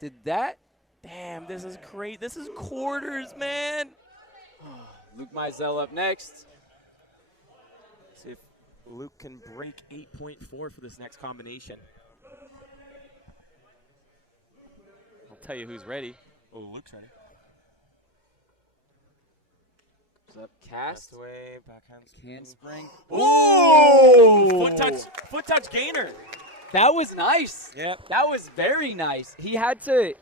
Did that? Damn, this is great. This is quarters, man. Luke Mizell up next. See if Luke can break 8.4 for this next combination. I'll tell you who's ready. Oh, Luke's ready. Up cast. Away, backhand Handspring. Ooh! Foot touch gainer. That was nice. Yep. That was very nice. He had to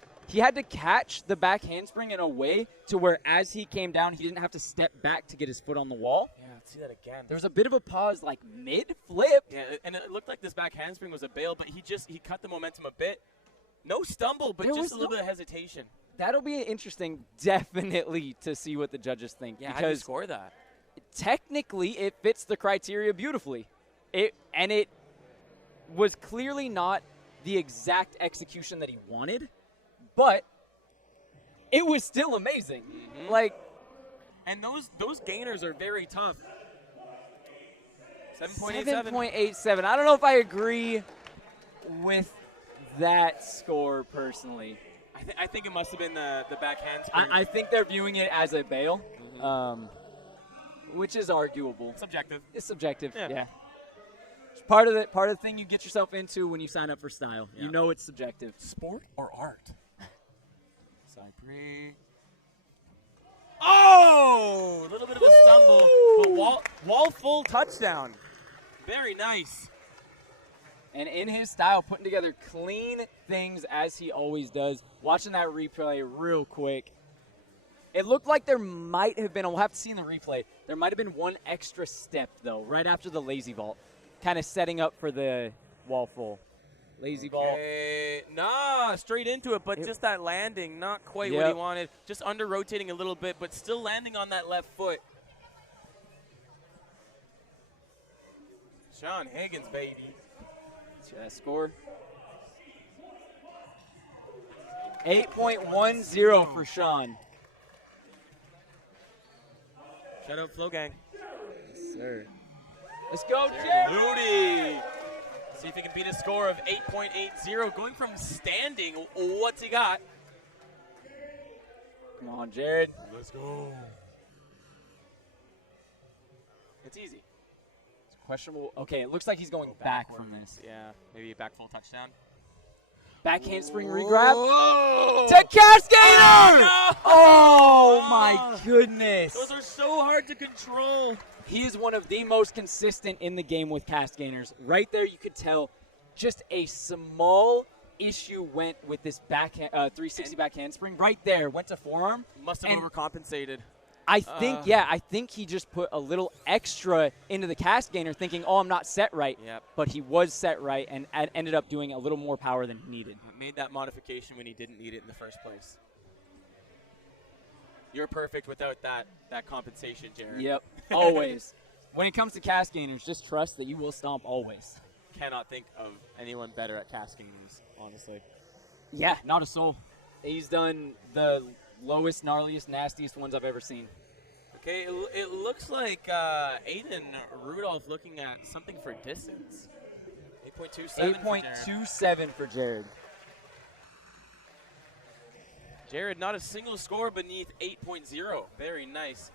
catch the back handspring in a way to where as he came down, he didn't have to step back to get his foot on the wall. Yeah, let's see that again. There was a bit of a pause, like mid-flip. Yeah, and it looked like this back handspring was a bail, but he cut the momentum a bit. No stumble, but There just was a little bit of hesitation. That'll be interesting, definitely, to see what the judges think. Yeah, how do you because score that? technically it fits the criteria beautifully. It was clearly not the exact execution that he wanted, but it was still amazing. Like, And those gainers are very tough. 7.87. 7.87. I don't know if I agree with that score personally. I think it must have been the backhand spring. I think they're viewing it as a bail, which is arguable. Subjective. It's subjective. Yeah. Yeah. It's part of the thing you get yourself into when you sign up for style. Yeah. You know it's subjective. Sport or art? Side pre. Oh! A little bit of a stumble, but wall full touchdown. Very nice. And in his style, putting together clean things as he always does. Watching that replay real quick, it looked like there might have been, we'll have to see in the replay, there might have been one extra step, though, right after the lazy vault, kind of setting up for the wall full. Lazy vault. Nah, straight into it, but just that landing, not quite what he wanted. Just under-rotating a little bit, but still landing on that left foot. Sean Higgins, baby. Score. 8.10 for Sean. Shout out Flow Gang. Yes, sir. Let's go, Jared. Ludy. See if he can beat a score of 8.80. Going from standing, what's he got? Come on, Jared. Let's go. It's easy. It's questionable. Okay, it looks like he's going back from this. Yeah, maybe a back full touchdown. Back handspring regrab. Whoa! To Cascader! No! Oh, my goodness. Those are so hard to control. He is one of the most consistent in the game with cast gainers. Right there, you could tell just a small issue went with this back 360 back handspring. Right there, went to forearm. Must have And overcompensated. I think he just put a little extra into the cast gainer thinking, oh, I'm not set right. Yep. But he was set right and ended up doing a little more power than he needed. Made that modification when he didn't need it in the first place. You're perfect without that compensation, Jared. Yep, always. When it comes to cast gainers, just trust that you will stomp always. Cannot think of anyone better at casting these, honestly. Yeah, not a soul. He's done the lowest, gnarliest, nastiest ones I've ever seen. Okay, it looks like Aiden Rudolph looking at something for distance. 8.27. 8.27 for Jared. Jared, not a single score beneath 8.0. Very nice.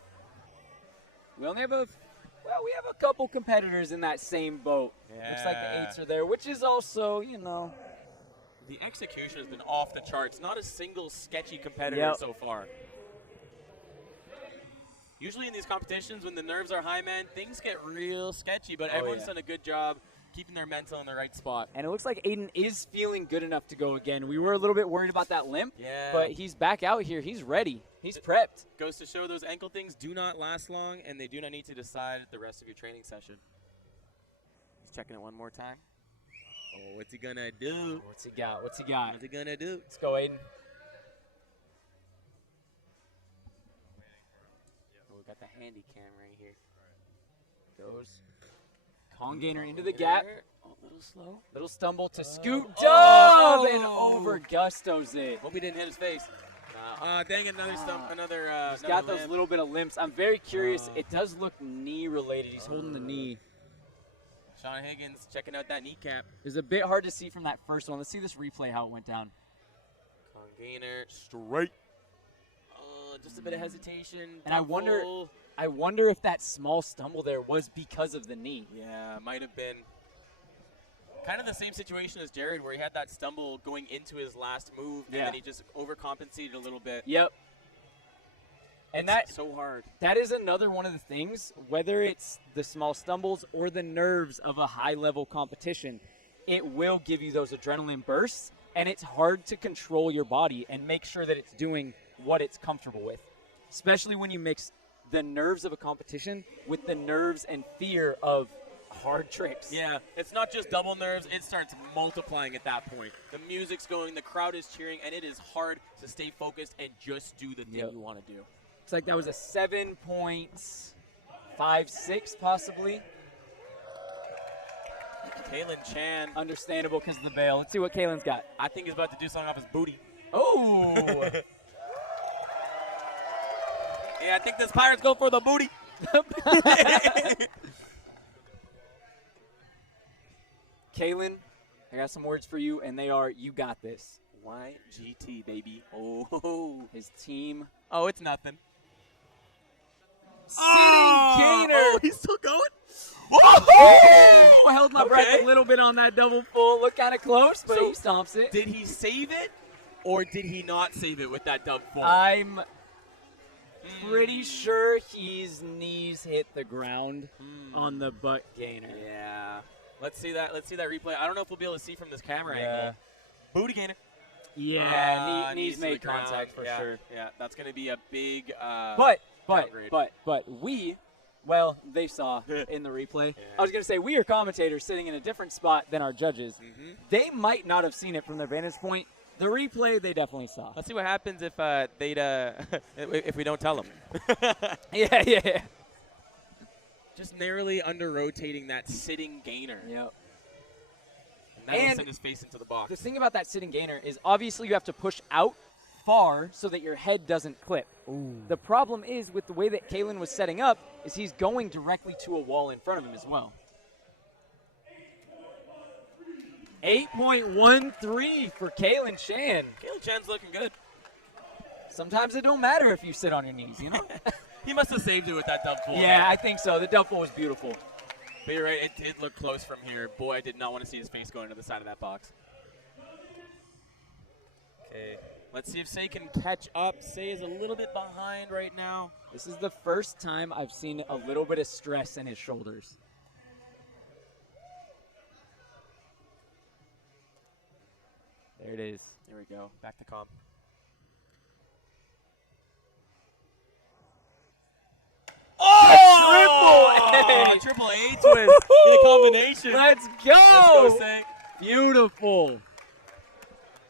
We only have we have a couple competitors in that same boat. Yeah. Looks like the 8s are there, which is also, The execution has been off the charts. Not a single sketchy competitor so far. Usually in these competitions, when the nerves are high, man, things get real sketchy, but everyone's done a good job keeping their mental in the right spot. And it looks like Aiden is feeling good enough to go again. We were a little bit worried about that limp, Yeah. but he's back out here. He's ready. He's prepped. Goes to show those ankle things do not last long, and they do not need to decide the rest of your training session. He's checking it one more time. Oh, what's he gonna do? What's he got? What's he got? What's he gonna do? Let's go, Aiden. Oh, we got the handy cam right here. Goes. Con gainer into the gap. Oh, a little slow. Little stumble to scoot dub Oh! and over gustos it. Hope he didn't hit his face. Dang, another stump, another. He's got those limp. little bit of limps. I'm very curious. It does look knee related. He's holding the knee. Sean Higgins checking out that kneecap. It was a bit hard to see from that first one. Let's see this replay how it went down. Con gainer straight. Just a bit of hesitation. And I wonder if that small stumble there was because of the knee. Yeah, might have been. Kind of the same situation as Jared, where he had that stumble going into his last move, and then he just overcompensated a little bit. Yep. And It's so hard. that is another one of the things, whether it's the small stumbles or the nerves of a high-level competition, it will give you those adrenaline bursts, and it's hard to control your body and make sure that it's doing what it's comfortable with, especially when you mix the nerves of a competition with the nerves and fear of hard tricks. Yeah, it's not just double nerves. It starts multiplying at that point. The music's going, the crowd is cheering, and it is hard to stay focused and just do the thing you want to do. Looks like that was a 7.56 possibly. Kalyn Chan, Understandable because of the bail. Let's see what Kalyn's got. I think he's about to do something off his booty. Oh! Yeah, I think this Pirates go for the booty. Kalyn, I got some words for you, and they are, you got this. YGT, baby. Oh. His team. Oh, it's nothing. Sitting gainer. Oh, he's still going? Oh, held my breath Okay. a little bit on that double full. Looked kind of close, but So, he stomps it. Did he save it, or did he not save it with that dub full? I'm pretty sure his knees hit the ground on the butt gainer. Yeah. Let's see that replay. I don't know if we'll be able to see from this camera Yeah. angle. Booty gainer. Yeah, knees to the made ground. contact for Yeah, sure. Yeah, that's going to be a big But downgrade. we, well, they saw in the replay. I was going to say, we are commentators sitting in a different spot than our judges. They might not have seen it from their vantage point. The replay, they definitely saw. Let's see what happens if if we don't tell them. Yeah. Just narrowly under rotating that sitting gainer. Yep. That'll And send his face into the box. The thing about that sitting gainer is obviously you have to push out far so that your head doesn't clip. The problem is with the way that Kalyn was setting up is he's going directly to a wall in front of him as well. 8.13 for Kalyn Chan. Kalyn Chan's looking good. Sometimes it don't matter if you sit on your knees, you know? He must have saved it with that dub full. Yeah, I think so. The double was beautiful. But you're right, it did look close from here. Boy, I did not want to see his face going to the side of that box. Okay, let's see if Shea can catch up. Shea is a little bit behind right now. This is the first time I've seen a little bit of stress in his shoulders. There it is. Here we go, back to calm. Oh! Triple A twist in a combination. Let's Let's go! go, Shea. Beautiful.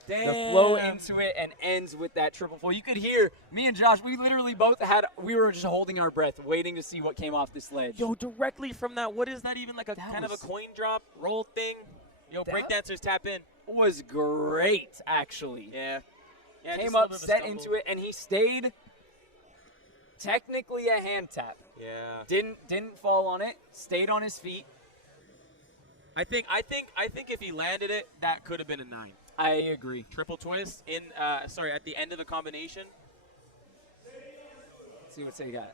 Damn. The flow into it and ends with that triple full. You could hear me and Josh, we literally both we were just holding our breath, waiting to see what came off this ledge. Yo, directly from that, what is that even, like a That kind of a was- coin drop roll thing? Yo, That- breakdancers tap in. Was great, actually. Yeah. Yeah, Came just a up, little bit of a set stumble. into it, and he stayed technically a hand tap. Yeah. Didn't fall on it, stayed on his feet. I think if he landed it, that could have been a 9. I agree. Triple twist at the end of the combination. Let's see what they got.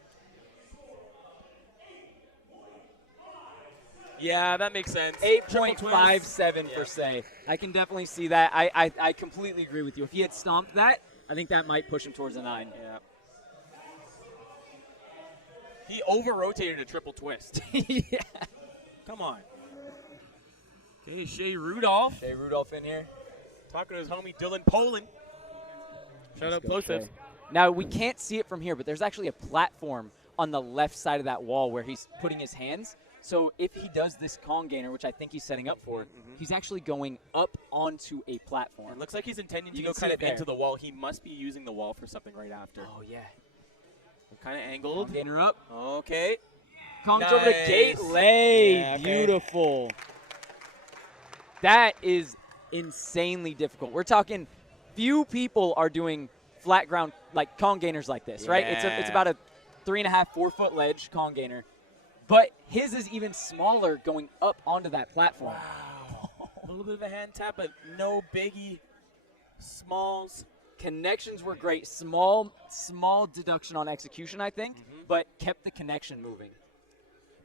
Yeah, that makes sense. Triple twist. 8.57 for Shea. I can definitely see that. I completely agree with you. If he had stomped that, I think that might push him towards a 9. Yeah. He over-rotated a triple twist. Yeah. Come on. Okay, Shea Rudolph. Shea Rudolph in here. Talking to his homie Dylan Poland. Shout out Plosives. Now, we can't see it from here, but there's actually a platform on the left side of that wall where he's putting his hands. So if he does this Kong gainer, which I think he's setting up for, he's actually going up onto a platform. It looks like he's intending to You go can see kind it of there. into the wall. He must be using the wall for something right after. Oh, yeah. Kind of angled. Kong gainer up. Okay. Kong's over to Nice. gate lay. Yeah, okay. Beautiful. That is insanely difficult. We're talking few people are doing flat ground, like Kong gainers like this, right? It's Yeah. about a 3.5, 4 foot ledge Kong gainer. But his is even smaller going up onto that platform. Wow. A little bit of a hand tap, but no biggie. Smalls. Connections were great. Small deduction on execution, I think, but kept the connection moving.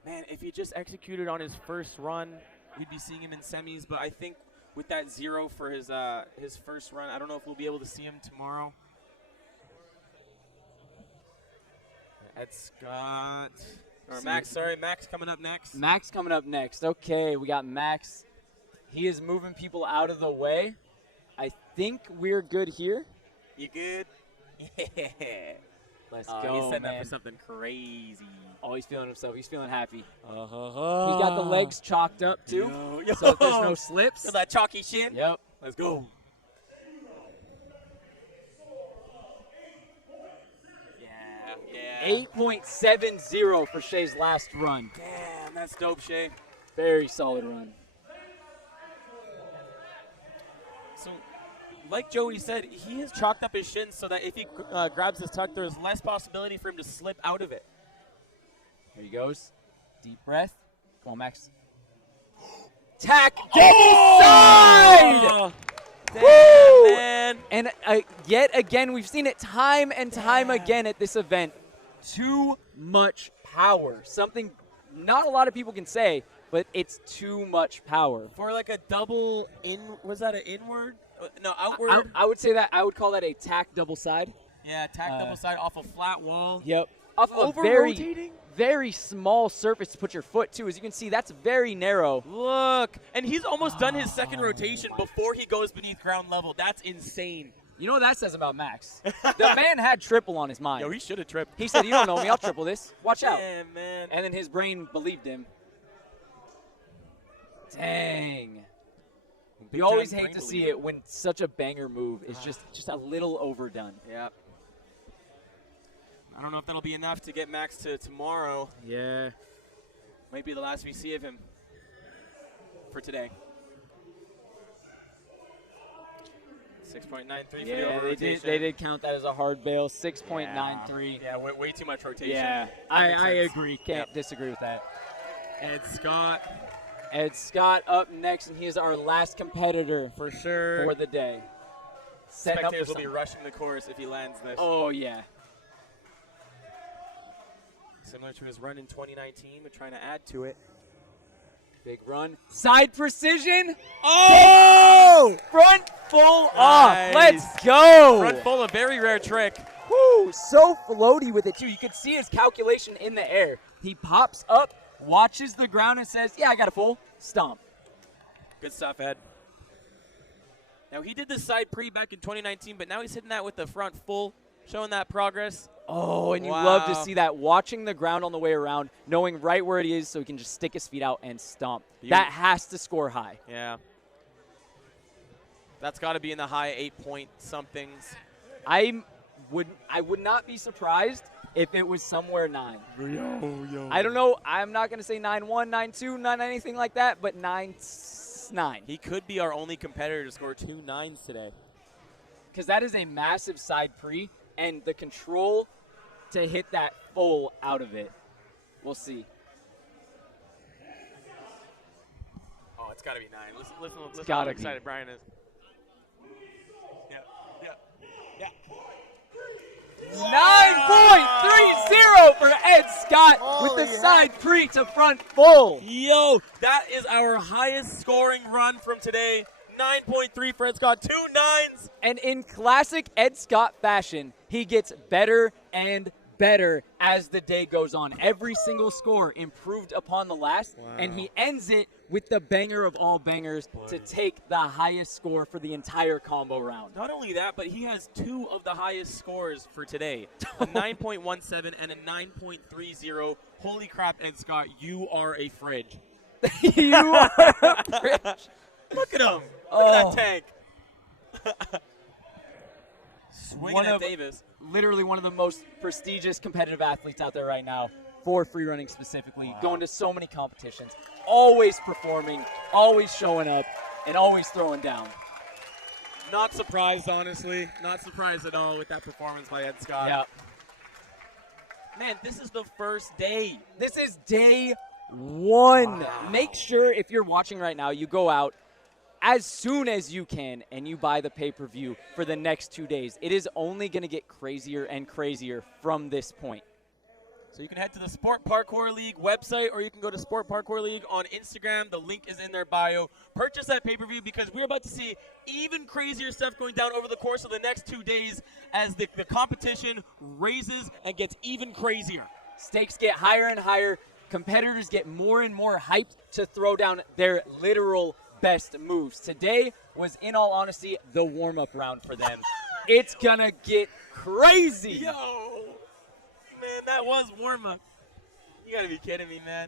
Man, if he just executed on his first run, we'd be seeing him in semis. But I think with that 0 for his first run, I don't know if we'll be able to see him tomorrow. Ed Scott. Or Max, sorry. Max coming up next. Max coming up next. Okay, we got Max. He is moving people out of the way. I think we're good here. You good? Yeah. Let's He's go, setting man. up for something crazy. Oh, he's feeling himself. He's feeling happy. He's got the legs chalked up, too. Yo. So there's no slips. Feel that chalky shin? Yep. Let's go. Yeah. 8.70 for Shea's last run. Damn, that's dope, Shea. Very solid run. So like Joey said, he has chalked up his shins so that if he grabs his tuck, there's less possibility for him to slip out of it. Here he goes. Deep breath. Come on, Max. Tack. Get inside! Damn, man. And yet again, we've seen it time and time again at this event. Too much power. Something not a lot of people can say, but it's too much power. For like a double in, was that an inward? No, outward. I would say that, I would call that a tack double side. Yeah, tack double side off a flat wall. Yep. Off of a very, very small surface to put your foot to. As you can see, that's very narrow. Look, and he's almost done his second rotation before he goes beneath ground level. That's insane. You know what that says about Max? The man had triple on his mind. Yo, he should have tripped. He said, you don't know me, I'll triple this. Watch out. Damn, man. And then his brain believed him. Dang. You always hate to see it when such a banger move is just a little overdone. Yep. I don't know if that'll be enough to get Max to tomorrow. Yeah. Might be the last we see of him for today. 6.93 for the over rotation. They did count that as a hard bail. 6.93. Yeah, way too much rotation. Yeah, I agree. Can't disagree with that. Ed Scott. Ed Scott up next, and he is our last competitor For sure. for the day. Setting up for Spectators will be something. rushing the course if he lands this. Oh, yeah. Similar to his run in 2019, but trying to add to it. Big run. Side precision. Oh! Front full Nice. off. Let's go. Front full, a very rare trick. Woo, so floaty with it, too. You can see his calculation in the air. He pops up, watches the ground, and says, yeah, I got a full. Stomp. Good stuff, Ed. Now, he did the side pre back in 2019, but now he's hitting that with the front full, showing that progress. Oh, and you Wow. love to see that, watching the ground on the way around, knowing right where it is so he can just stick his feet out and stomp. That has to score high. Yeah. That's got to be in the high 8-point-somethings. I would not be surprised if it was somewhere 9. I don't know. I'm not going to say 9-1, 9-2, not anything like that, but 9-9. He could be our only competitor to score 2 9s today. Because that is a massive side pre, and the control to hit that full out of it. We'll see. Oh, it's got to be 9. Listen how gotta excited be. Brian is. Yeah. 9.30 for Ed Scott with the side pre to front full. Yo, that is our highest scoring run from today. 9.3 for Ed Scott, 2 9s. And in classic Ed Scott fashion, he gets better and better as the day goes on. Every single score improved upon the last, and he ends it with the banger of all bangers to take the highest score for the entire combo round. Not only that, but he has 2 of the highest scores for today. A 9.17 and a 9.30. Holy crap, Ed Scott, you are a fridge. You are a fridge. Look at him. Look at that tank. Swinging at Davis. Literally one of the most prestigious competitive athletes out there right now for free running specifically. Going to so many competitions, always performing, always showing up, and always throwing down. Not surprised, honestly. Not surprised at all with that performance by Ed Scott. Yeah. Man, this is the first day. This is day 1. Make sure if you're watching right now, you go out as soon as you can and you buy the pay-per-view for the next 2 days. It is only going to get crazier and crazier from this point. So you can head to the Sport Parkour League website, or you can go to Sport Parkour League on Instagram. The link is in their bio. Purchase that pay-per-view because we're about to see even crazier stuff going down over the course of the next 2 days as the competition raises and gets even crazier. Stakes get higher and higher. Competitors get more and more hyped to throw down their literal best moves. Today was, in all honesty, the warm-up round for them. It's gonna get crazy. Yo, man, that was warm-up. You gotta be kidding me, man.